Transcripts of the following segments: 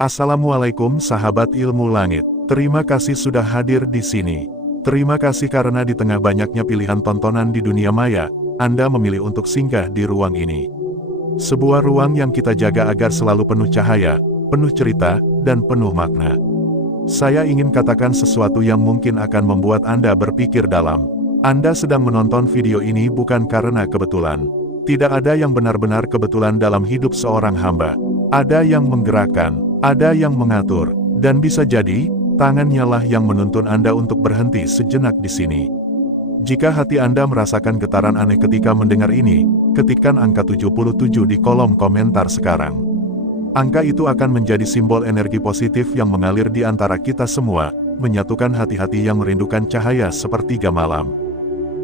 Assalamualaikum sahabat ilmu langit. Terima kasih sudah hadir di sini. Terima kasih karena di tengah banyaknya pilihan tontonan di dunia maya, Anda memilih untuk singgah di ruang ini. Sebuah ruang yang kita jaga agar selalu penuh cahaya, penuh cerita, dan penuh makna. Saya ingin katakan sesuatu yang mungkin akan membuat Anda berpikir dalam. Anda sedang menonton video ini bukan karena kebetulan. Tidak ada yang benar-benar kebetulan dalam hidup seorang hamba. Ada yang menggerakkan, ada yang mengatur, dan bisa jadi, tangannya lah yang menuntun Anda untuk berhenti sejenak di sini. Jika hati Anda merasakan getaran aneh ketika mendengar ini, ketikkan angka 77 di kolom komentar sekarang. Angka itu akan menjadi simbol energi positif yang mengalir di antara kita semua, menyatukan hati-hati yang merindukan cahaya sepertiga malam.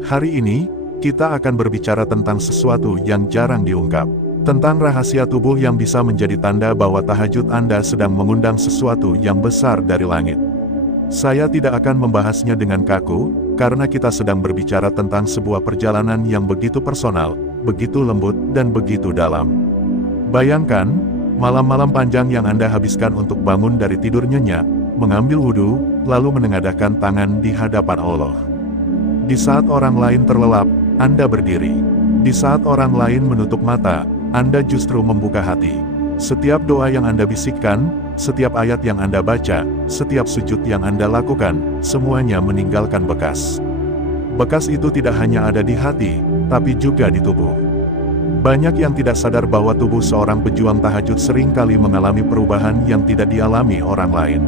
Hari ini, kita akan berbicara tentang sesuatu yang jarang diungkap. Tentang rahasia tubuh yang bisa menjadi tanda bahwa tahajud Anda sedang mengundang sesuatu yang besar dari langit. Saya tidak akan membahasnya dengan kaku, karena kita sedang berbicara tentang sebuah perjalanan yang begitu personal, begitu lembut, dan begitu dalam. Bayangkan, malam-malam panjang yang Anda habiskan untuk bangun dari tidur nyenyak, mengambil wudhu, lalu menengadahkan tangan di hadapan Allah. Di saat orang lain terlelap, Anda berdiri. Di saat orang lain menutup mata, Anda justru membuka hati. Setiap doa yang Anda bisikkan, setiap ayat yang Anda baca, setiap sujud yang Anda lakukan, semuanya meninggalkan bekas. Bekas itu tidak hanya ada di hati, tapi juga di tubuh. Banyak yang tidak sadar bahwa tubuh seorang pejuang tahajud seringkali mengalami perubahan yang tidak dialami orang lain.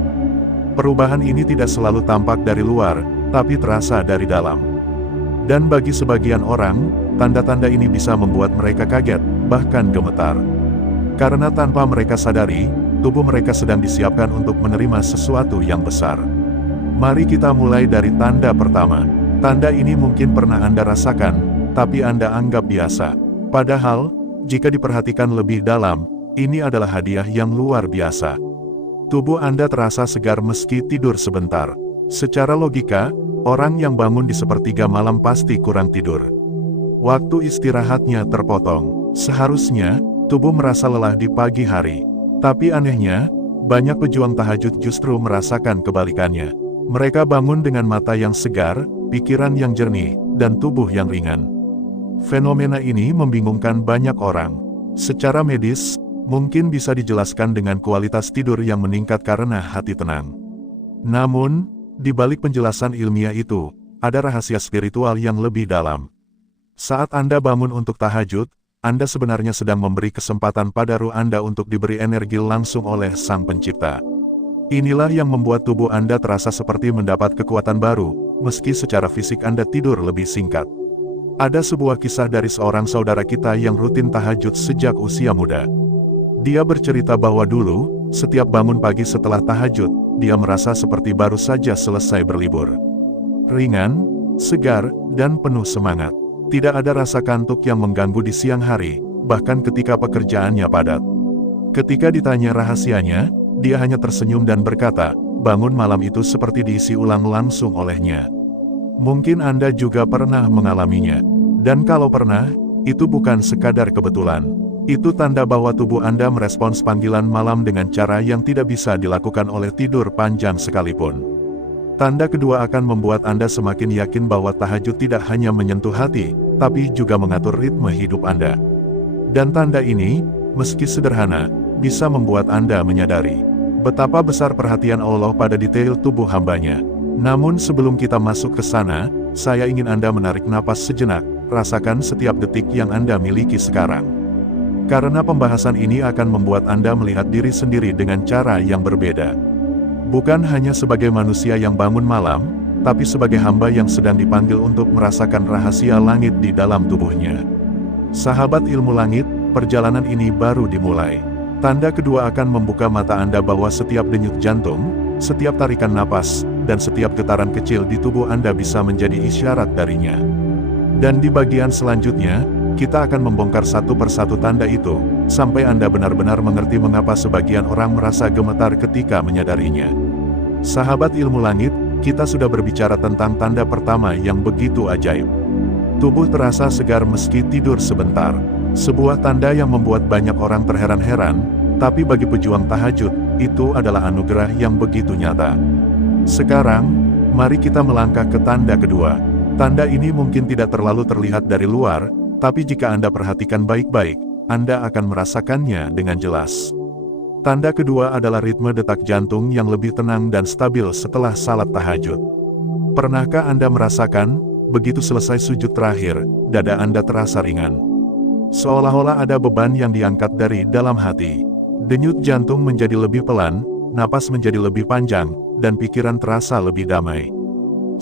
Perubahan ini tidak selalu tampak dari luar, tapi terasa dari dalam. Dan bagi sebagian orang, tanda-tanda ini bisa membuat mereka kaget, bahkan gemetar. Karena tanpa mereka sadari, tubuh mereka sedang disiapkan untuk menerima sesuatu yang besar. Mari kita mulai dari tanda pertama. Tanda ini mungkin pernah Anda rasakan, tapi Anda anggap biasa. Padahal, jika diperhatikan lebih dalam, ini adalah hadiah yang luar biasa. Tubuh Anda terasa segar meski tidur sebentar. Secara logika, orang yang bangun di sepertiga malam pasti kurang tidur. Waktu istirahatnya terpotong. Seharusnya, tubuh merasa lelah di pagi hari. Tapi anehnya, banyak pejuang tahajud justru merasakan kebalikannya. Mereka bangun dengan mata yang segar, pikiran yang jernih, dan tubuh yang ringan. Fenomena ini membingungkan banyak orang. Secara medis, mungkin bisa dijelaskan dengan kualitas tidur yang meningkat karena hati tenang. Namun, di balik penjelasan ilmiah itu, ada rahasia spiritual yang lebih dalam. Saat Anda bangun untuk tahajud, Anda sebenarnya sedang memberi kesempatan pada ruh Anda untuk diberi energi langsung oleh Sang Pencipta. Inilah yang membuat tubuh Anda terasa seperti mendapat kekuatan baru, meski secara fisik Anda tidur lebih singkat. Ada sebuah kisah dari seorang saudara kita yang rutin tahajud sejak usia muda. Dia bercerita bahwa dulu, setiap bangun pagi setelah tahajud, dia merasa seperti baru saja selesai berlibur. Ringan, segar, dan penuh semangat. Tidak ada rasa kantuk yang mengganggu di siang hari, bahkan ketika pekerjaannya padat. Ketika ditanya rahasianya, dia hanya tersenyum dan berkata, bangun malam itu seperti diisi ulang langsung olehnya. Mungkin Anda juga pernah mengalaminya. Dan kalau pernah, itu bukan sekadar kebetulan. Itu tanda bahwa tubuh Anda merespons panggilan malam dengan cara yang tidak bisa dilakukan oleh tidur panjang sekalipun. Tanda kedua akan membuat Anda semakin yakin bahwa tahajud tidak hanya menyentuh hati, tapi juga mengatur ritme hidup Anda. Dan tanda ini, meski sederhana, bisa membuat Anda menyadari betapa besar perhatian Allah pada detail tubuh hambanya. Namun sebelum kita masuk ke sana, saya ingin Anda menarik napas sejenak, rasakan setiap detik yang Anda miliki sekarang. Karena pembahasan ini akan membuat Anda melihat diri sendiri dengan cara yang berbeda. Bukan hanya sebagai manusia yang bangun malam, tapi sebagai hamba yang sedang dipanggil untuk merasakan rahasia langit di dalam tubuhnya. Sahabat ilmu langit, perjalanan ini baru dimulai. Tanda kedua akan membuka mata Anda bahwa setiap denyut jantung, setiap tarikan napas, dan setiap getaran kecil di tubuh Anda bisa menjadi isyarat darinya. Dan di bagian selanjutnya, kita akan membongkar satu persatu tanda itu, sampai Anda benar-benar mengerti mengapa sebagian orang merasa gemetar ketika menyadarinya. Sahabat ilmu langit, kita sudah berbicara tentang tanda pertama yang begitu ajaib. Tubuh terasa segar meski tidur sebentar. Sebuah tanda yang membuat banyak orang terheran-heran, tapi bagi pejuang tahajud, itu adalah anugerah yang begitu nyata. Sekarang, mari kita melangkah ke tanda kedua. Tanda ini mungkin tidak terlalu terlihat dari luar, tapi jika Anda perhatikan baik-baik, Anda akan merasakannya dengan jelas. Tanda kedua adalah ritme detak jantung yang lebih tenang dan stabil setelah salat tahajud. Pernahkah Anda merasakan, begitu selesai sujud terakhir, dada Anda terasa ringan? Seolah-olah ada beban yang diangkat dari dalam hati. Denyut jantung menjadi lebih pelan, napas menjadi lebih panjang, dan pikiran terasa lebih damai.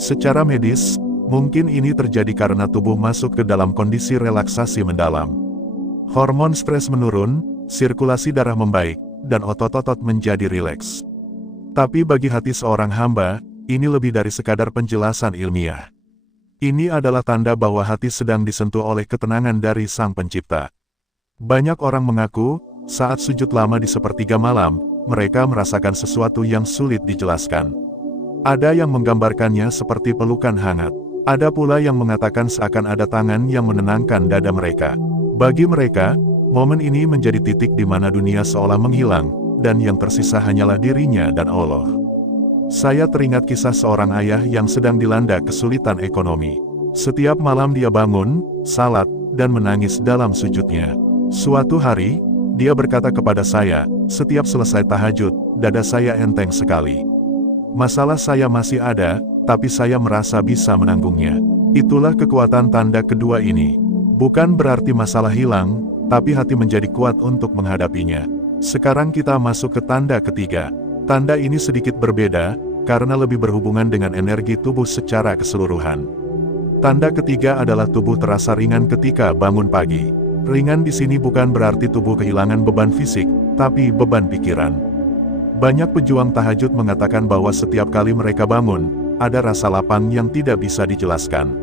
Secara medis, mungkin ini terjadi karena tubuh masuk ke dalam kondisi relaksasi mendalam. Hormon stres menurun, sirkulasi darah membaik, dan otot-otot menjadi rileks. Tapi bagi hati seorang hamba, ini lebih dari sekadar penjelasan ilmiah. Ini adalah tanda bahwa hati sedang disentuh oleh ketenangan dari Sang Pencipta. Banyak orang mengaku, saat sujud lama di sepertiga malam, mereka merasakan sesuatu yang sulit dijelaskan. Ada yang menggambarkannya seperti pelukan hangat. Ada pula yang mengatakan seakan ada tangan yang menenangkan dada mereka. Bagi mereka, momen ini menjadi titik di mana dunia seolah menghilang, dan yang tersisa hanyalah dirinya dan Allah. Saya teringat kisah seorang ayah yang sedang dilanda kesulitan ekonomi. Setiap malam dia bangun, salat, dan menangis dalam sujudnya. Suatu hari, dia berkata kepada saya, "Setiap selesai tahajud, dada saya enteng sekali. Masalah saya masih ada, tapi saya merasa bisa menanggungnya." Itulah kekuatan tanda kedua ini. Bukan berarti masalah hilang, tapi hati menjadi kuat untuk menghadapinya. Sekarang kita masuk ke tanda ketiga. Tanda ini sedikit berbeda, karena lebih berhubungan dengan energi tubuh secara keseluruhan. Tanda ketiga adalah tubuh terasa ringan ketika bangun pagi. Ringan di sini bukan berarti tubuh kehilangan beban fisik, tapi beban pikiran. Banyak pejuang tahajud mengatakan bahwa setiap kali mereka bangun, ada rasa lapang yang tidak bisa dijelaskan.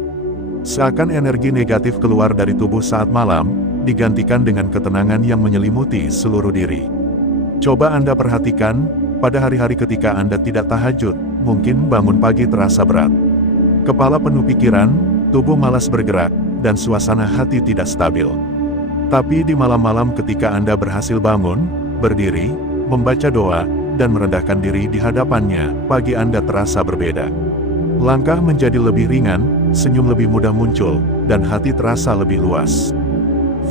Seakan energi negatif keluar dari tubuh saat malam, digantikan dengan ketenangan yang menyelimuti seluruh diri. Coba Anda perhatikan, pada hari-hari ketika Anda tidak tahajud, mungkin bangun pagi terasa berat. Kepala penuh pikiran, tubuh malas bergerak, dan suasana hati tidak stabil. Tapi di malam-malam ketika Anda berhasil bangun, berdiri, membaca doa, dan merendahkan diri di hadapannya, pagi Anda terasa berbeda. Langkah menjadi lebih ringan, senyum lebih mudah muncul, dan hati terasa lebih luas.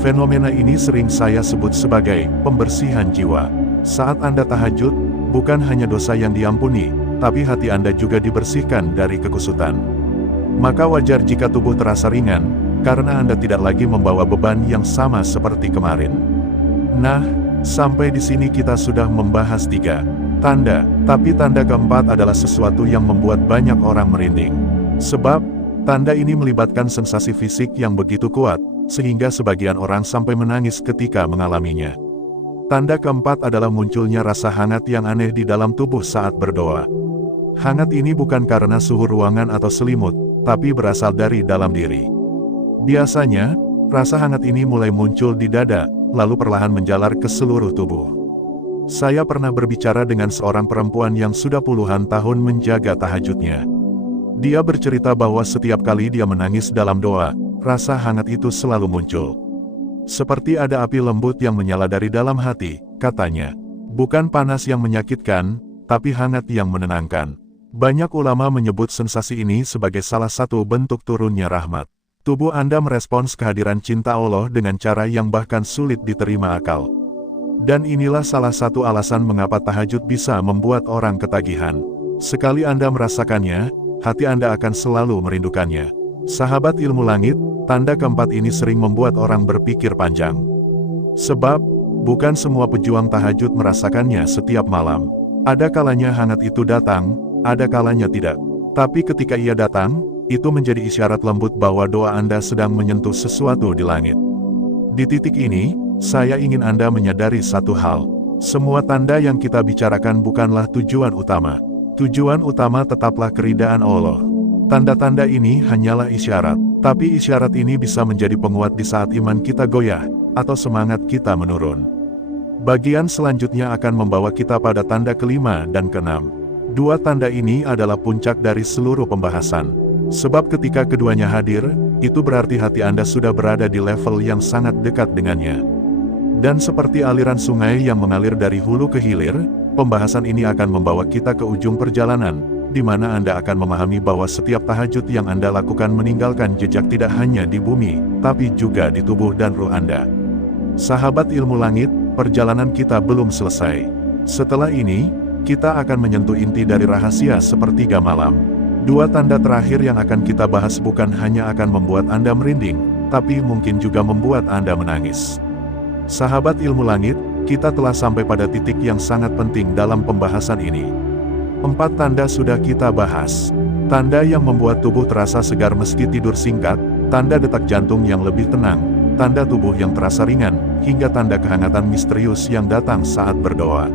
Fenomena ini sering saya sebut sebagai pembersihan jiwa. Saat Anda tahajud, bukan hanya dosa yang diampuni, tapi hati Anda juga dibersihkan dari kekusutan. Maka wajar jika tubuh terasa ringan, karena Anda tidak lagi membawa beban yang sama seperti kemarin. Nah, sampai di sini kita sudah membahas 3 tanda, tapi tanda keempat adalah sesuatu yang membuat banyak orang merinding. Sebab, tanda ini melibatkan sensasi fisik yang begitu kuat, sehingga sebagian orang sampai menangis ketika mengalaminya. Tanda keempat adalah munculnya rasa hangat yang aneh di dalam tubuh saat berdoa. Hangat ini bukan karena suhu ruangan atau selimut, tapi berasal dari dalam diri. Biasanya, rasa hangat ini mulai muncul di dada, lalu perlahan menjalar ke seluruh tubuh. Saya pernah berbicara dengan seorang perempuan yang sudah puluhan tahun menjaga tahajudnya. Dia bercerita bahwa setiap kali dia menangis dalam doa, rasa hangat itu selalu muncul. Seperti ada api lembut yang menyala dari dalam hati, katanya. Bukan panas yang menyakitkan, tapi hangat yang menenangkan. Banyak ulama menyebut sensasi ini sebagai salah satu bentuk turunnya rahmat. Tubuh Anda merespons kehadiran cinta Allah dengan cara yang bahkan sulit diterima akal. Dan inilah salah satu alasan mengapa tahajud bisa membuat orang ketagihan. Sekali Anda merasakannya, hati Anda akan selalu merindukannya. Sahabat ilmu langit, tanda keempat ini sering membuat orang berpikir panjang. Sebab, bukan semua pejuang tahajud merasakannya setiap malam. Ada kalanya hangat itu datang, ada kalanya tidak. Tapi ketika ia datang, itu menjadi isyarat lembut bahwa doa Anda sedang menyentuh sesuatu di langit. Di titik ini, saya ingin Anda menyadari satu hal. Semua tanda yang kita bicarakan bukanlah tujuan utama. Tujuan utama tetaplah keridaan Allah. Tanda-tanda ini hanyalah isyarat, tapi isyarat ini bisa menjadi penguat di saat iman kita goyah, atau semangat kita menurun. Bagian selanjutnya akan membawa kita pada tanda kelima dan keenam. 2 tanda ini adalah puncak dari seluruh pembahasan. Sebab ketika keduanya hadir, itu berarti hati Anda sudah berada di level yang sangat dekat dengannya. Dan seperti aliran sungai yang mengalir dari hulu ke hilir, pembahasan ini akan membawa kita ke ujung perjalanan, di mana Anda akan memahami bahwa setiap tahajud yang Anda lakukan meninggalkan jejak tidak hanya di bumi, tapi juga di tubuh dan ruh Anda. Sahabat ilmu langit, perjalanan kita belum selesai. Setelah ini, kita akan menyentuh inti dari rahasia sepertiga malam. Dua tanda terakhir yang akan kita bahas bukan hanya akan membuat Anda merinding, tapi mungkin juga membuat Anda menangis. Sahabat ilmu langit, kita telah sampai pada titik yang sangat penting dalam pembahasan ini. 4 tanda sudah kita bahas. Tanda yang membuat tubuh terasa segar meski tidur singkat, tanda detak jantung yang lebih tenang, tanda tubuh yang terasa ringan, hingga tanda kehangatan misterius yang datang saat berdoa.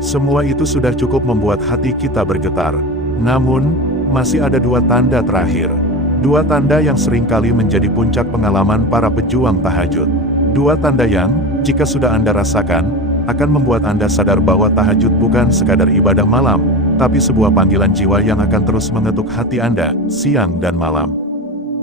Semua itu sudah cukup membuat hati kita bergetar. Namun, masih ada 2 tanda terakhir. 2 tanda yang seringkali menjadi puncak pengalaman para pejuang tahajud. 2 tanda yang, jika sudah Anda rasakan, akan membuat Anda sadar bahwa tahajud bukan sekadar ibadah malam, tapi sebuah panggilan jiwa yang akan terus mengetuk hati Anda, siang dan malam.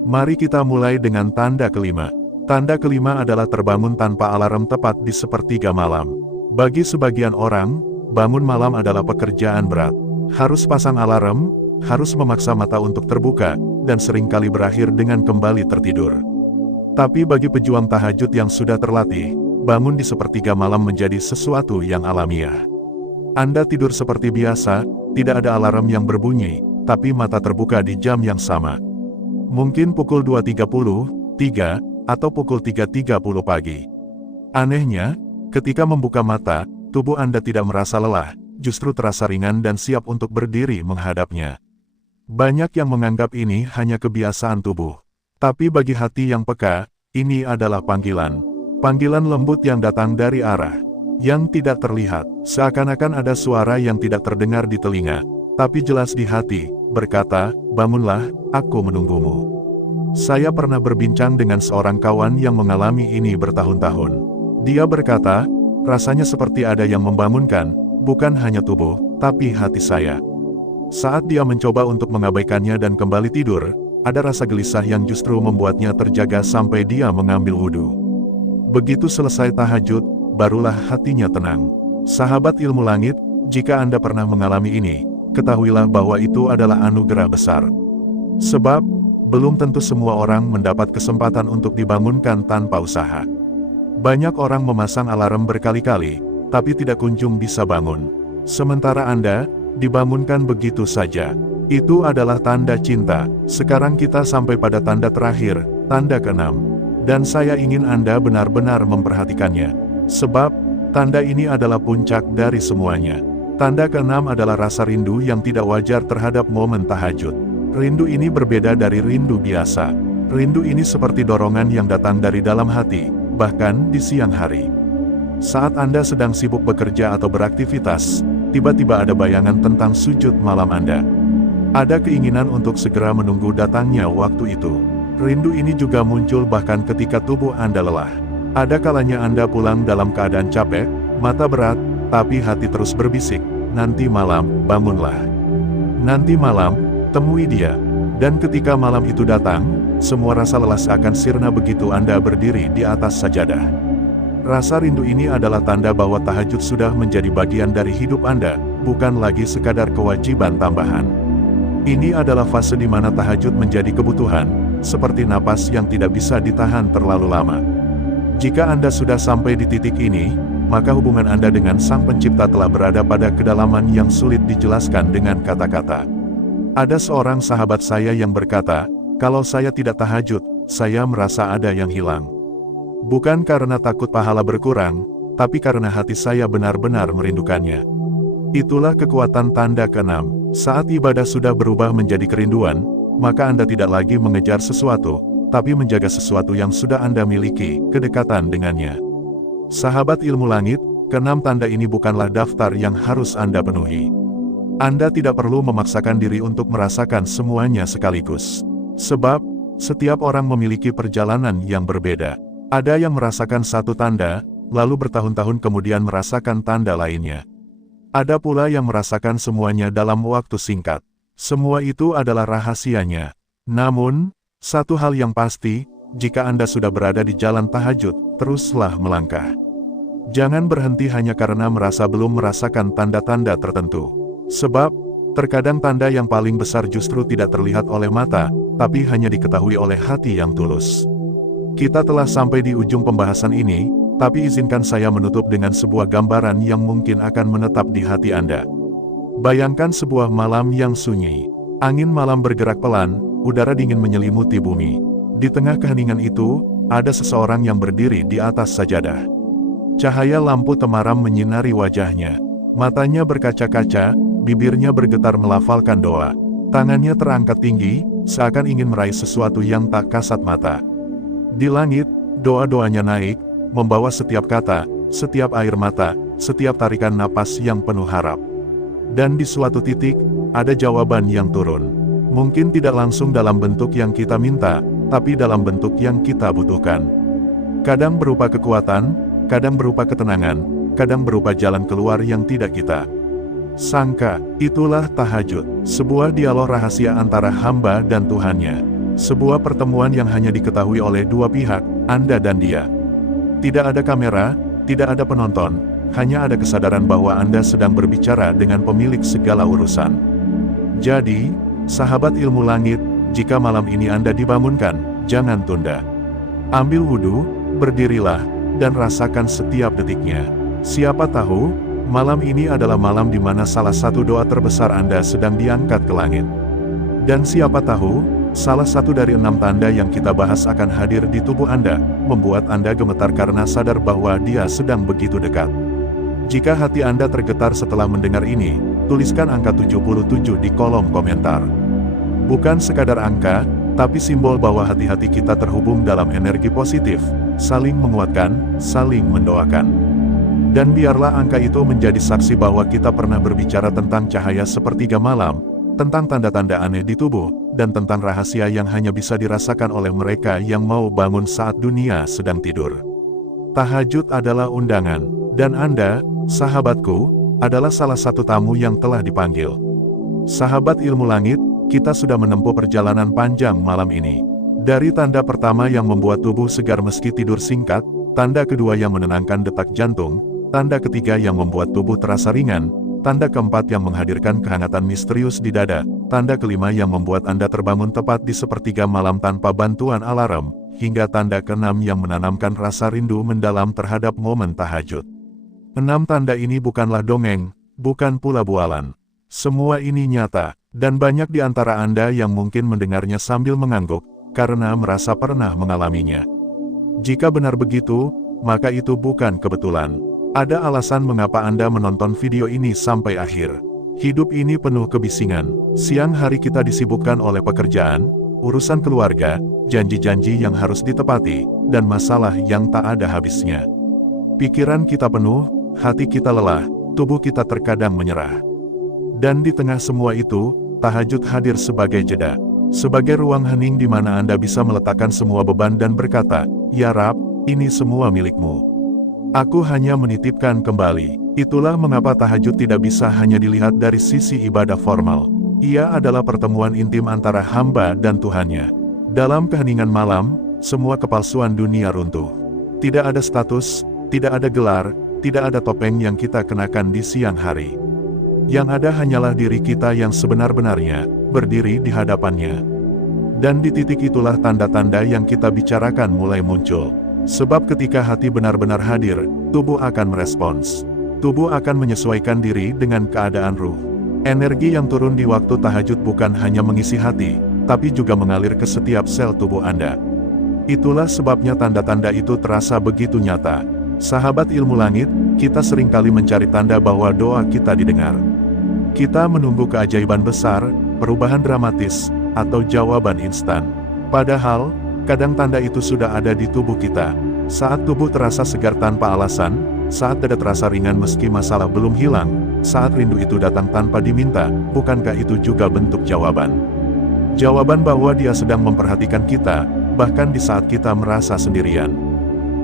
Mari kita mulai dengan tanda kelima. Tanda kelima adalah terbangun tanpa alarm tepat di sepertiga malam. Bagi sebagian orang, bangun malam adalah pekerjaan berat. Harus pasang alarm, harus memaksa mata untuk terbuka, dan seringkali berakhir dengan kembali tertidur. Tapi bagi pejuang tahajud yang sudah terlatih, bangun di sepertiga malam menjadi sesuatu yang alamiah. Anda tidur seperti biasa, tidak ada alarm yang berbunyi, tapi mata terbuka di jam yang sama. Mungkin pukul 2.30, 3, atau pukul 3.30 pagi. Anehnya, ketika membuka mata, tubuh Anda tidak merasa lelah, justru terasa ringan dan siap untuk berdiri menghadapnya. Banyak yang menganggap ini hanya kebiasaan tubuh. Tapi bagi hati yang peka, ini adalah panggilan. Panggilan lembut yang datang dari arah yang tidak terlihat, seakan-akan ada suara yang tidak terdengar di telinga, tapi jelas di hati, berkata, "Bangunlah, aku menunggumu." Saya pernah berbincang dengan seorang kawan yang mengalami ini bertahun-tahun. Dia berkata, rasanya seperti ada yang membangunkan, bukan hanya tubuh, tapi hati saya. Saat dia mencoba untuk mengabaikannya dan kembali tidur, ada rasa gelisah yang justru membuatnya terjaga sampai dia mengambil wudhu. Begitu selesai tahajud, barulah hatinya tenang. Sahabat ilmu langit, jika Anda pernah mengalami ini, ketahuilah bahwa itu adalah anugerah besar. Sebab, belum tentu semua orang mendapat kesempatan untuk dibangunkan tanpa usaha. Banyak orang memasang alarm berkali-kali, tapi tidak kunjung bisa bangun. Sementara Anda, dibangunkan begitu saja. Itu adalah tanda cinta. Sekarang kita sampai pada tanda terakhir, tanda ke-6. Dan saya ingin Anda benar-benar memperhatikannya. Sebab, tanda ini adalah puncak dari semuanya. Tanda ke-6 adalah rasa rindu yang tidak wajar terhadap momen tahajud. Rindu ini berbeda dari rindu biasa. Rindu ini seperti dorongan yang datang dari dalam hati, bahkan di siang hari. Saat Anda sedang sibuk bekerja atau beraktivitas, tiba-tiba ada bayangan tentang sujud malam Anda. Ada keinginan untuk segera menunggu datangnya waktu itu. Rindu ini juga muncul bahkan ketika tubuh Anda lelah. Ada kalanya Anda pulang dalam keadaan capek, mata berat, tapi hati terus berbisik, "Nanti malam, bangunlah. Nanti malam, temui dia." Dan ketika malam itu datang, semua rasa lelah akan sirna begitu Anda berdiri di atas sajadah. Rasa rindu ini adalah tanda bahwa tahajud sudah menjadi bagian dari hidup Anda, bukan lagi sekadar kewajiban tambahan. Ini adalah fase di mana tahajud menjadi kebutuhan, seperti napas yang tidak bisa ditahan terlalu lama. Jika Anda sudah sampai di titik ini, maka hubungan Anda dengan Sang Pencipta telah berada pada kedalaman yang sulit dijelaskan dengan kata-kata. Ada seorang sahabat saya yang berkata, "Kalau saya tidak tahajud, saya merasa ada yang hilang. Bukan karena takut pahala berkurang, tapi karena hati saya benar-benar merindukannya." Itulah kekuatan tanda ke-6. Saat ibadah sudah berubah menjadi kerinduan, maka Anda tidak lagi mengejar sesuatu, tapi menjaga sesuatu yang sudah Anda miliki, kedekatan dengannya. Sahabat ilmu langit, ke-6 tanda ini bukanlah daftar yang harus Anda penuhi. Anda tidak perlu memaksakan diri untuk merasakan semuanya sekaligus. Sebab, setiap orang memiliki perjalanan yang berbeda. Ada yang merasakan satu tanda, lalu bertahun-tahun kemudian merasakan tanda lainnya. Ada pula yang merasakan semuanya dalam waktu singkat. Semua itu adalah rahasianya. Namun, satu hal yang pasti, jika Anda sudah berada di jalan tahajud, teruslah melangkah. Jangan berhenti hanya karena merasa belum merasakan tanda-tanda tertentu. Sebab, terkadang tanda yang paling besar justru tidak terlihat oleh mata, tapi hanya diketahui oleh hati yang tulus. Kita telah sampai di ujung pembahasan ini, tapi izinkan saya menutup dengan sebuah gambaran yang mungkin akan menetap di hati Anda. Bayangkan sebuah malam yang sunyi. Angin malam bergerak pelan, udara dingin menyelimuti bumi. Di tengah keheningan itu, ada seseorang yang berdiri di atas sajadah. Cahaya lampu temaram menyinari wajahnya. Matanya berkaca-kaca, bibirnya bergetar melafalkan doa. Tangannya terangkat tinggi, seakan ingin meraih sesuatu yang tak kasat mata. Di langit, doa-doanya naik, membawa setiap kata, setiap air mata, setiap tarikan napas yang penuh harap. Dan di suatu titik, ada jawaban yang turun. Mungkin tidak langsung dalam bentuk yang kita minta, tapi dalam bentuk yang kita butuhkan. Kadang berupa kekuatan, kadang berupa ketenangan, kadang berupa jalan keluar yang tidak kita sangka. Itulah tahajud, sebuah dialog rahasia antara hamba dan Tuhannya. Sebuah pertemuan yang hanya diketahui oleh dua pihak, Anda dan Dia. Tidak ada kamera, tidak ada penonton, hanya ada kesadaran bahwa Anda sedang berbicara dengan pemilik segala urusan. Jadi, sahabat ilmu langit, jika malam ini Anda dibangunkan, jangan tunda. Ambil wudhu, berdirilah, dan rasakan setiap detiknya. Siapa tahu, malam ini adalah malam di mana salah satu doa terbesar Anda sedang diangkat ke langit. Dan siapa tahu, salah satu dari 6 tanda yang kita bahas akan hadir di tubuh Anda, membuat Anda gemetar karena sadar bahwa Dia sedang begitu dekat. Jika hati Anda tergetar setelah mendengar ini, tuliskan angka 77 di kolom komentar. Bukan sekadar angka, tapi simbol bahwa hati-hati kita terhubung dalam energi positif, saling menguatkan, saling mendoakan. Dan biarlah angka itu menjadi saksi bahwa kita pernah berbicara tentang cahaya sepertiga malam, tentang tanda-tanda aneh di tubuh, dan tentang rahasia yang hanya bisa dirasakan oleh mereka yang mau bangun saat dunia sedang tidur. Tahajud adalah undangan, dan Anda, sahabatku, adalah salah satu tamu yang telah dipanggil. Sahabat ilmu langit, kita sudah menempuh perjalanan panjang malam ini. Dari tanda pertama yang membuat tubuh segar meski tidur singkat, tanda kedua yang menenangkan detak jantung, tanda ketiga yang membuat tubuh terasa ringan, tanda keempat yang menghadirkan kehangatan misterius di dada, tanda kelima yang membuat Anda terbangun tepat di sepertiga malam tanpa bantuan alarm, hingga tanda keenam yang menanamkan rasa rindu mendalam terhadap momen tahajud. 6 tanda ini bukanlah dongeng, bukan pula bualan. Semua ini nyata, dan banyak di antara Anda yang mungkin mendengarnya sambil mengangguk, karena merasa pernah mengalaminya. Jika benar begitu, maka itu bukan kebetulan. Ada alasan mengapa Anda menonton video ini sampai akhir. Hidup ini penuh kebisingan. Siang hari kita disibukkan oleh pekerjaan, urusan keluarga, janji-janji yang harus ditepati, dan masalah yang tak ada habisnya. Pikiran kita penuh, hati kita lelah, tubuh kita terkadang menyerah. Dan di tengah semua itu, tahajud hadir sebagai jeda. Sebagai ruang hening di mana Anda bisa meletakkan semua beban dan berkata, "Ya Rab, ini semua milik-Mu. Aku hanya menitipkan kembali." Itulah mengapa tahajud tidak bisa hanya dilihat dari sisi ibadah formal. Ia adalah pertemuan intim antara hamba dan Tuhannya. Dalam keheningan malam, semua kepalsuan dunia runtuh. Tidak ada status, tidak ada gelar, tidak ada topeng yang kita kenakan di siang hari. Yang ada hanyalah diri kita yang sebenar-benarnya, berdiri di hadapannya. Dan di titik itulah tanda-tanda yang kita bicarakan mulai muncul. Sebab ketika hati benar-benar hadir, tubuh akan merespons. Tubuh akan menyesuaikan diri dengan keadaan ruh. Energi yang turun di waktu tahajud bukan hanya mengisi hati, tapi juga mengalir ke setiap sel tubuh Anda. Itulah sebabnya tanda-tanda itu terasa begitu nyata. Sahabat ilmu langit, kita seringkali mencari tanda bahwa doa kita didengar. Kita menunggu keajaiban besar, perubahan dramatis, atau jawaban instan. Padahal, kadang tanda itu sudah ada di tubuh kita. Saat tubuh terasa segar tanpa alasan, saat dada terasa ringan meski masalah belum hilang, saat rindu itu datang tanpa diminta, bukankah itu juga bentuk jawaban? Jawaban bahwa Dia sedang memperhatikan kita, bahkan di saat kita merasa sendirian.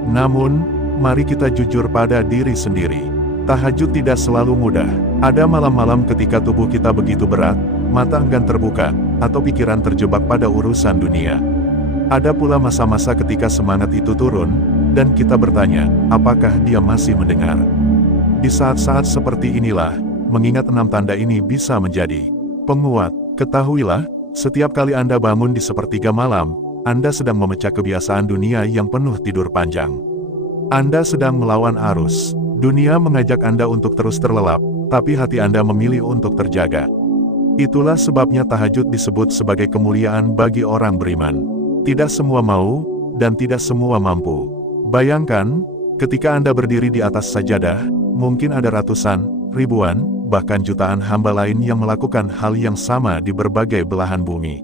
Namun, mari kita jujur pada diri sendiri. Tahajud tidak selalu mudah. Ada malam-malam ketika tubuh kita begitu berat, mata enggan terbuka, atau pikiran terjebak pada urusan dunia. Ada pula masa-masa ketika semangat itu turun, dan kita bertanya, apakah dia masih mendengar? Di saat-saat seperti inilah, mengingat 6 tanda ini bisa menjadi penguat. Ketahuilah, setiap kali Anda bangun di sepertiga malam, Anda sedang memecah kebiasaan dunia yang penuh tidur panjang. Anda sedang melawan arus. Dunia mengajak Anda untuk terus terlelap, tapi hati Anda memilih untuk terjaga. Itulah sebabnya tahajud disebut sebagai kemuliaan bagi orang beriman. Tidak semua mau, dan tidak semua mampu. Bayangkan, ketika Anda berdiri di atas sajadah, mungkin ada ratusan, ribuan, bahkan jutaan hamba lain yang melakukan hal yang sama di berbagai belahan bumi.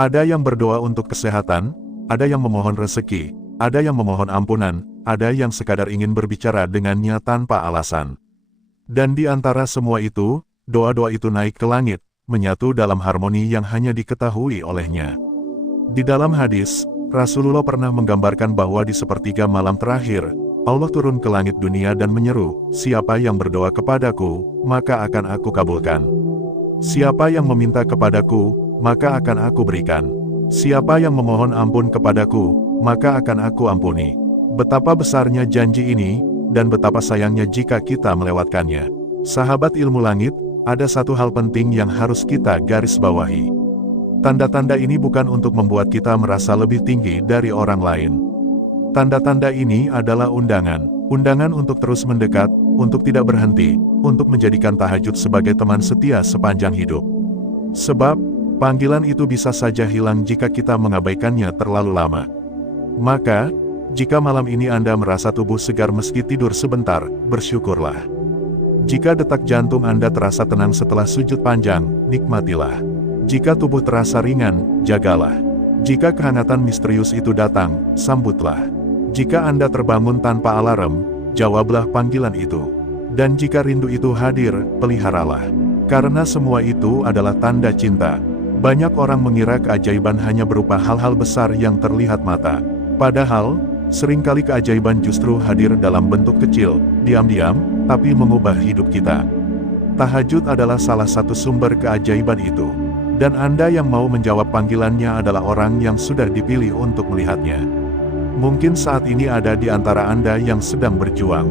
Ada yang berdoa untuk kesehatan, ada yang memohon rezeki, ada yang memohon ampunan, ada yang sekadar ingin berbicara dengannya tanpa alasan. Dan di antara semua itu, doa-doa itu naik ke langit, menyatu dalam harmoni yang hanya diketahui olehnya. Di dalam hadis, Rasulullah pernah menggambarkan bahwa di sepertiga malam terakhir, Allah turun ke langit dunia dan menyeru, siapa yang berdoa kepadaku, maka akan aku kabulkan. Siapa yang meminta kepadaku, maka akan aku berikan. Siapa yang memohon ampun kepadaku, maka akan aku ampuni. Betapa besarnya janji ini, dan betapa sayangnya jika kita melewatkannya. Sahabat ilmu langit, ada satu hal penting yang harus kita garis bawahi. Tanda-tanda ini bukan untuk membuat kita merasa lebih tinggi dari orang lain. Tanda-tanda ini adalah undangan. Undangan untuk terus mendekat, untuk tidak berhenti, untuk menjadikan tahajud sebagai teman setia sepanjang hidup. Sebab, panggilan itu bisa saja hilang jika kita mengabaikannya terlalu lama. Maka, jika malam ini Anda merasa tubuh segar meski tidur sebentar, bersyukurlah. Jika detak jantung Anda terasa tenang setelah sujud panjang, nikmatilah. Jika tubuh terasa ringan, jagalah. Jika kehangatan misterius itu datang, sambutlah. Jika Anda terbangun tanpa alarm, jawablah panggilan itu. Dan jika rindu itu hadir, peliharalah. Karena semua itu adalah tanda cinta. Banyak orang mengira keajaiban hanya berupa hal-hal besar yang terlihat mata. Padahal, seringkali keajaiban justru hadir dalam bentuk kecil, diam-diam, tapi mengubah hidup kita. Tahajud adalah salah satu sumber keajaiban itu. Dan Anda yang mau menjawab panggilannya adalah orang yang sudah dipilih untuk melihatnya. Mungkin saat ini ada di antara Anda yang sedang berjuang.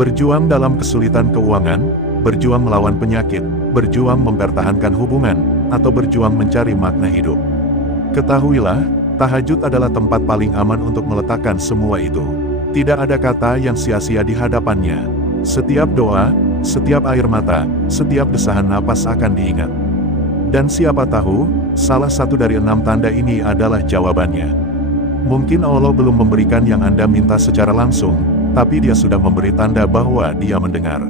Berjuang dalam kesulitan keuangan, berjuang melawan penyakit, berjuang mempertahankan hubungan, atau berjuang mencari makna hidup. Ketahuilah, tahajud adalah tempat paling aman untuk meletakkan semua itu. Tidak ada kata yang sia-sia di hadapannya. Setiap doa, setiap air mata, setiap desahan napas akan diingat. Dan siapa tahu, salah satu dari 6 tanda ini adalah jawabannya. Mungkin Allah belum memberikan yang Anda minta secara langsung, tapi Dia sudah memberi tanda bahwa Dia mendengar.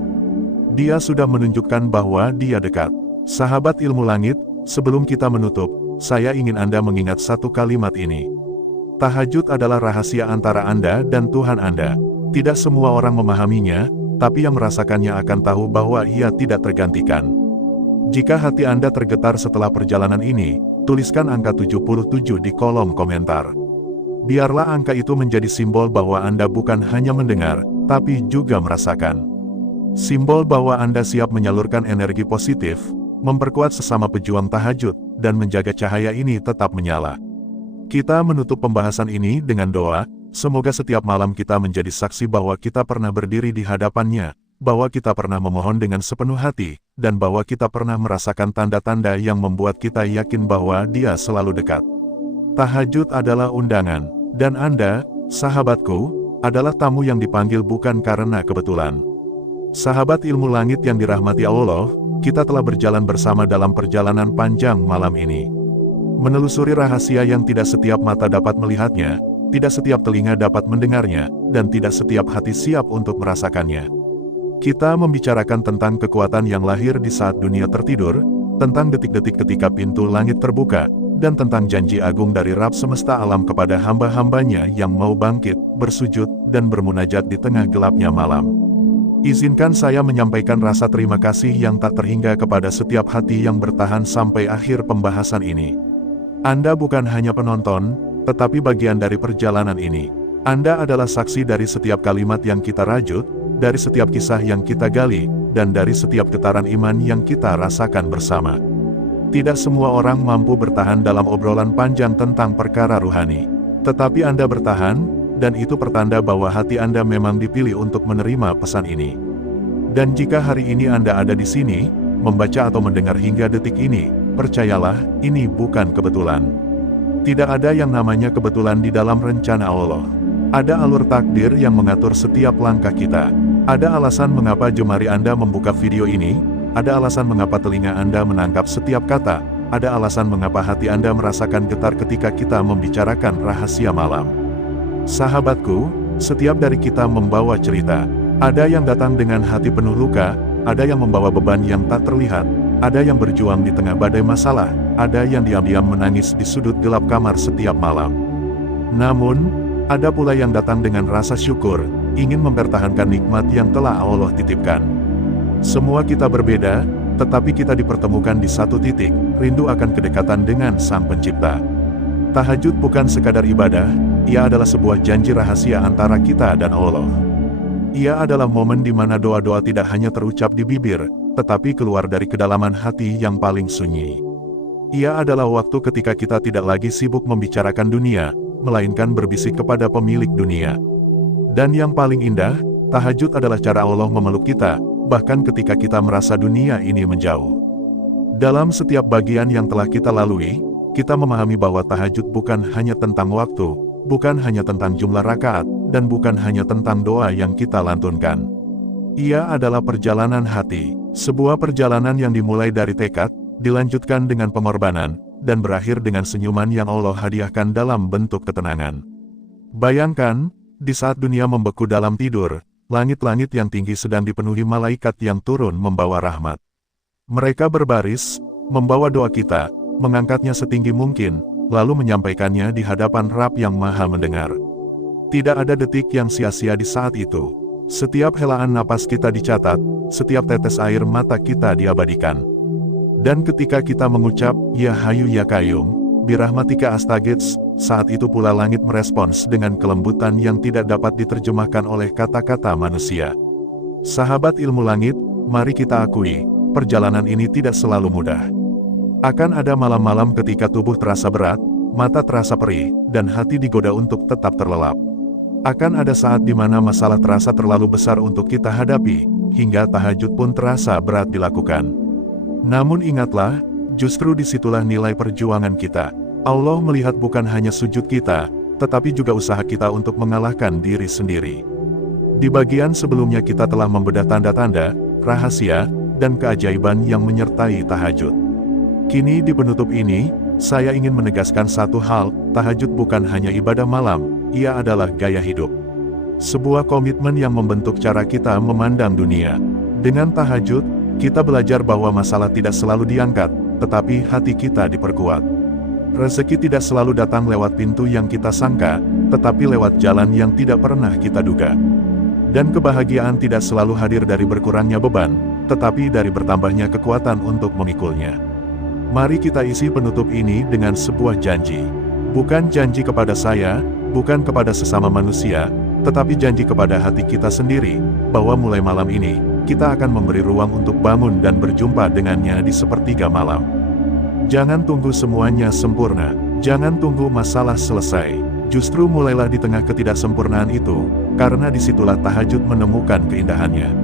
Dia sudah menunjukkan bahwa Dia dekat. Sahabat ilmu langit, sebelum kita menutup, saya ingin Anda mengingat satu kalimat ini. Tahajud adalah rahasia antara Anda dan Tuhan Anda. Tidak semua orang memahaminya, tapi yang merasakannya akan tahu bahwa Ia tidak tergantikan. Jika hati Anda tergetar setelah perjalanan ini, tuliskan angka 77 di kolom komentar. Biarlah angka itu menjadi simbol bahwa Anda bukan hanya mendengar, tapi juga merasakan. Simbol bahwa Anda siap menyalurkan energi positif, memperkuat sesama pejuang tahajud, dan menjaga cahaya ini tetap menyala. Kita menutup pembahasan ini dengan doa, semoga setiap malam kita menjadi saksi bahwa kita pernah berdiri di hadapannya, bahwa kita pernah memohon dengan sepenuh hati, dan bahwa kita pernah merasakan tanda-tanda yang membuat kita yakin bahwa Dia selalu dekat. Tahajud adalah undangan, dan Anda, sahabatku, adalah tamu yang dipanggil bukan karena kebetulan. Sahabat ilmu langit yang dirahmati Allah, kita telah berjalan bersama dalam perjalanan panjang malam ini. Menelusuri rahasia yang tidak setiap mata dapat melihatnya, tidak setiap telinga dapat mendengarnya, dan tidak setiap hati siap untuk merasakannya. Kita membicarakan tentang kekuatan yang lahir di saat dunia tertidur, tentang detik-detik ketika pintu langit terbuka, dan tentang janji agung dari Rabb semesta alam kepada hamba-hambanya yang mau bangkit, bersujud, dan bermunajat di tengah gelapnya malam. Izinkan saya menyampaikan rasa terima kasih yang tak terhingga kepada setiap hati yang bertahan sampai akhir pembahasan ini. Anda bukan hanya penonton, tetapi bagian dari perjalanan ini. Anda adalah saksi dari setiap kalimat yang kita rajut, dari setiap kisah yang kita gali, dan dari setiap getaran iman yang kita rasakan bersama. Tidak semua orang mampu bertahan dalam obrolan panjang tentang perkara ruhani. Tetapi Anda bertahan, dan itu pertanda bahwa hati Anda memang dipilih untuk menerima pesan ini. Dan jika hari ini Anda ada di sini, membaca atau mendengar hingga detik ini, percayalah, ini bukan kebetulan. Tidak ada yang namanya kebetulan di dalam rencana Allah. Ada alur takdir yang mengatur setiap langkah kita. Ada alasan mengapa jemari Anda membuka video ini, ada alasan mengapa telinga Anda menangkap setiap kata, ada alasan mengapa hati Anda merasakan getar ketika kita membicarakan rahasia malam. Sahabatku, setiap dari kita membawa cerita. Ada yang datang dengan hati penuh luka, ada yang membawa beban yang tak terlihat, ada yang berjuang di tengah badai masalah, ada yang diam-diam menangis di sudut gelap kamar setiap malam. Namun, ada pula yang datang dengan rasa syukur, ingin mempertahankan nikmat yang telah Allah titipkan. Semua kita berbeda, tetapi kita dipertemukan di satu titik, rindu akan kedekatan dengan Sang Pencipta. Tahajud bukan sekadar ibadah, ia adalah sebuah janji rahasia antara kita dan Allah. Ia adalah momen di mana doa-doa tidak hanya terucap di bibir, tetapi keluar dari kedalaman hati yang paling sunyi. Ia adalah waktu ketika kita tidak lagi sibuk membicarakan dunia, melainkan berbisik kepada pemilik dunia. Dan yang paling indah, tahajud adalah cara Allah memeluk kita, bahkan ketika kita merasa dunia ini menjauh. Dalam setiap bagian yang telah kita lalui, kita memahami bahwa tahajud bukan hanya tentang waktu, bukan hanya tentang jumlah rakaat, dan bukan hanya tentang doa yang kita lantunkan. Ia adalah perjalanan hati, sebuah perjalanan yang dimulai dari tekad, dilanjutkan dengan pengorbanan, dan berakhir dengan senyuman yang Allah hadiahkan dalam bentuk ketenangan. Bayangkan, di saat dunia membeku dalam tidur, langit-langit yang tinggi sedang dipenuhi malaikat yang turun membawa rahmat. Mereka berbaris, membawa doa kita, mengangkatnya setinggi mungkin, lalu menyampaikannya di hadapan Rabb yang Maha Mendengar. Tidak ada detik yang sia-sia di saat itu. Setiap helaan napas kita dicatat, setiap tetes air mata kita diabadikan. Dan ketika kita mengucap, Ya Hayu Ya Qayyum, birahmatika astaghits, saat itu pula langit merespons dengan kelembutan yang tidak dapat diterjemahkan oleh kata-kata manusia. Sahabat ilmu langit, mari kita akui, perjalanan ini tidak selalu mudah. Akan ada malam-malam ketika tubuh terasa berat, mata terasa perih, dan hati digoda untuk tetap terlelap. Akan ada saat di mana masalah terasa terlalu besar untuk kita hadapi, hingga tahajud pun terasa berat dilakukan. Namun ingatlah, justru disitulah nilai perjuangan kita. Allah melihat bukan hanya sujud kita, tetapi juga usaha kita untuk mengalahkan diri sendiri. Di bagian sebelumnya kita telah membedah tanda-tanda, rahasia, dan keajaiban yang menyertai tahajud. Kini di penutup ini, saya ingin menegaskan satu hal, tahajud bukan hanya ibadah malam, ia adalah gaya hidup. Sebuah komitmen yang membentuk cara kita memandang dunia. Dengan tahajud, kita belajar bahwa masalah tidak selalu diangkat, tetapi hati kita diperkuat. Rezeki tidak selalu datang lewat pintu yang kita sangka, tetapi lewat jalan yang tidak pernah kita duga. Dan kebahagiaan tidak selalu hadir dari berkurangnya beban, tetapi dari bertambahnya kekuatan untuk memikulnya. Mari kita isi penutup ini dengan sebuah janji. Bukan janji kepada saya, bukan kepada sesama manusia, tetapi janji kepada hati kita sendiri, bahwa mulai malam ini, kita akan memberi ruang untuk bangun dan berjumpa dengannya di sepertiga malam. Jangan tunggu semuanya sempurna, jangan tunggu masalah selesai, justru mulailah di tengah ketidaksempurnaan itu, karena disitulah tahajud menemukan keindahannya.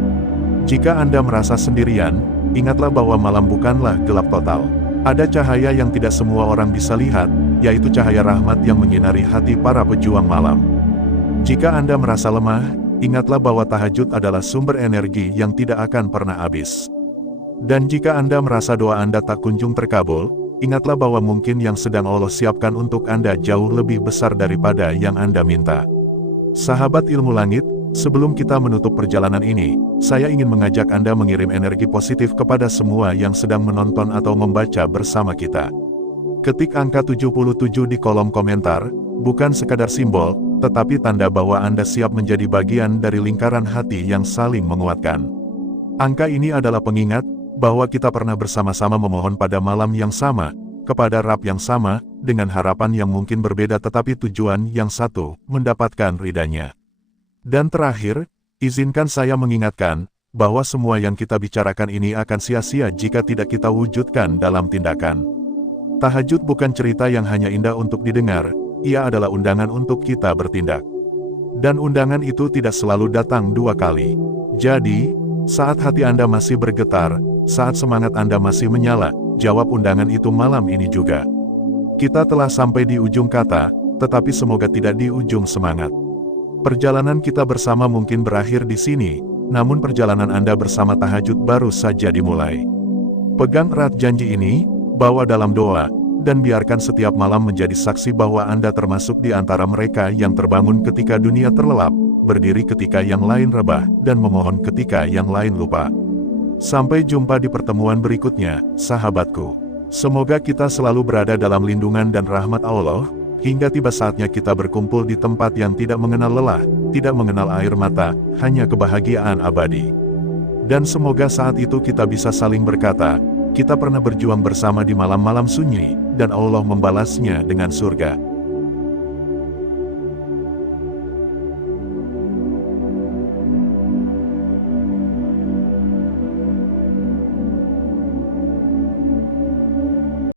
Jika Anda merasa sendirian, ingatlah bahwa malam bukanlah gelap total. Ada cahaya yang tidak semua orang bisa lihat, yaitu cahaya rahmat yang menyinari hati para pejuang malam. Jika Anda merasa lemah, ingatlah bahwa tahajud adalah sumber energi yang tidak akan pernah habis. Dan jika Anda merasa doa Anda tak kunjung terkabul, ingatlah bahwa mungkin yang sedang Allah siapkan untuk Anda jauh lebih besar daripada yang Anda minta. Sahabat ilmu langit, sebelum kita menutup perjalanan ini, saya ingin mengajak Anda mengirim energi positif kepada semua yang sedang menonton atau membaca bersama kita. Ketik angka 77 di kolom komentar, bukan sekadar simbol, tetapi tanda bahwa Anda siap menjadi bagian dari lingkaran hati yang saling menguatkan. Angka ini adalah pengingat, bahwa kita pernah bersama-sama memohon pada malam yang sama, kepada Rabb yang sama, dengan harapan yang mungkin berbeda tetapi tujuan yang satu, mendapatkan ridhanya. Dan terakhir, izinkan saya mengingatkan, bahwa semua yang kita bicarakan ini akan sia-sia jika tidak kita wujudkan dalam tindakan. Tahajud bukan cerita yang hanya indah untuk didengar, ia adalah undangan untuk kita bertindak. Dan undangan itu tidak selalu datang 2 kali. Jadi, saat hati Anda masih bergetar, saat semangat Anda masih menyala, jawab undangan itu malam ini juga. Kita telah sampai di ujung kata, tetapi semoga tidak di ujung semangat. Perjalanan kita bersama mungkin berakhir di sini, namun perjalanan Anda bersama tahajud baru saja dimulai. Pegang erat janji ini, bawa dalam doa, dan biarkan setiap malam menjadi saksi bahwa Anda termasuk di antara mereka yang terbangun ketika dunia terlelap, berdiri ketika yang lain rebah, dan memohon ketika yang lain lupa. Sampai jumpa di pertemuan berikutnya, sahabatku. Semoga kita selalu berada dalam lindungan dan rahmat Allah, hingga tiba saatnya kita berkumpul di tempat yang tidak mengenal lelah, tidak mengenal air mata, hanya kebahagiaan abadi. Dan semoga saat itu kita bisa saling berkata, kita pernah berjuang bersama di malam-malam sunyi, dan Allah membalasnya dengan surga.